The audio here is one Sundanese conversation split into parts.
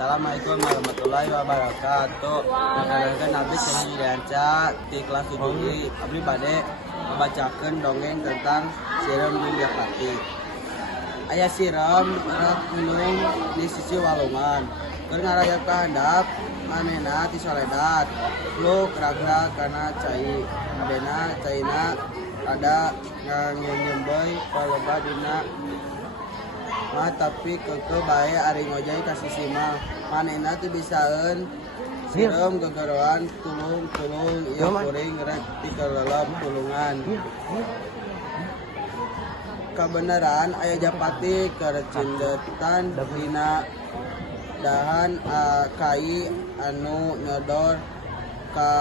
Assalamualaikum warahmatullahi wabarakatuh. Perkenalkan Nabi Seni Rianca di kelas 7 Abdi bade membacakan dongeng tentang Siram Yuyapati. Ayah Siram erat gunung di sisi walungan. Keur ngarayap ka handap manehna ti soledat. Lu keragra kana cai. Adena caina ada nganyembeuy paloba dina mah tapi keke bae ari ngojay ka sisi mah manehna teu bisaeun Siram gegeroan tulung ieu kuring rek ti kelelep tulungan. Kabeneran aya Japati keur cindetan dina dahan kai anu nyodor ka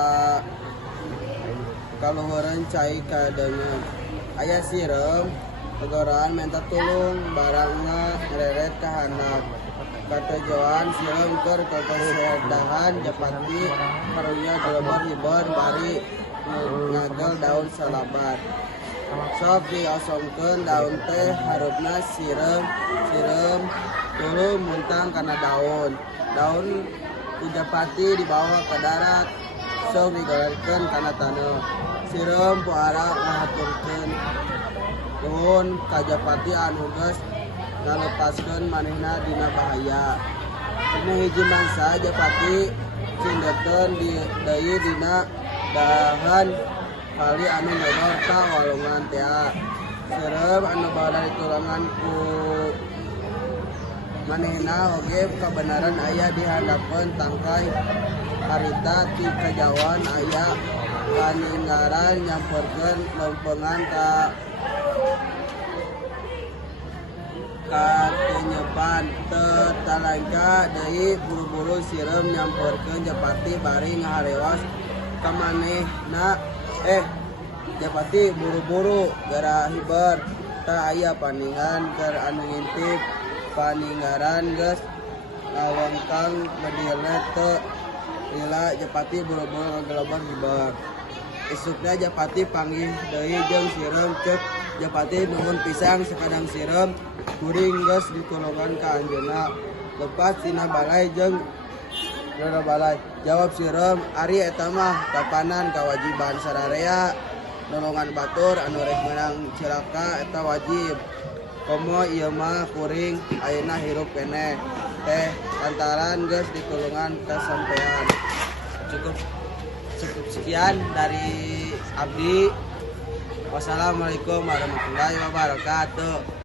kaluhureun cai ka deungeun. Aya Siram gegeroan minta tulung barangna ngereret ka handap. Katujuan Siram keur kesedahan Japati karunya gelebor hibur bari ngagel daun salabar. Sok diosongkeun daun teh harupna Siram tuluy muntang kana daun ku Japati dibawa ke darat sok digorengkeun kana taneuh. Siram puara ngahaturkeun nuhun ka Japati anu geus ngalepaskeun manehna dina bahaya. Dina hiji mangsa Japati cindeteun deui dina dahan kali anu nyodor ka walungan teh. Siram anu bada ditulungan ku manehna oge kabenaran aya di handapkeun tangkai harita ti kajawan aya kaninggaran nyamperkeun leupeungan ka tenyepan tetalangka deui buru-buru Siram nyamperkeun Japati bari ngaharewas ka manehna. Japati buru-buru gara hiber teu aya paningan keur anu ngintip paninggaran geus ngawengkang bedirna teu lila Japati buru-buru ngagelobor hiber. Isukna Japati panggih deui jeung Siram ceuk Japati nuhun pisang sakadang Siram kuring geus ditulungan ka anjeunna lepas tina balai jeung rada balai. Jawab Siram, ari eta mah kapanan kawajiban sararea nolongan batur anu rek meunang cilaka eta wajib. Komo ieu mah kuring ayeuna hirup keneh teh lantaran geus ditulungan ka sampean. Cukup sekian dari Abdi. Wassalamualaikum warahmatullahi wabarakatuh.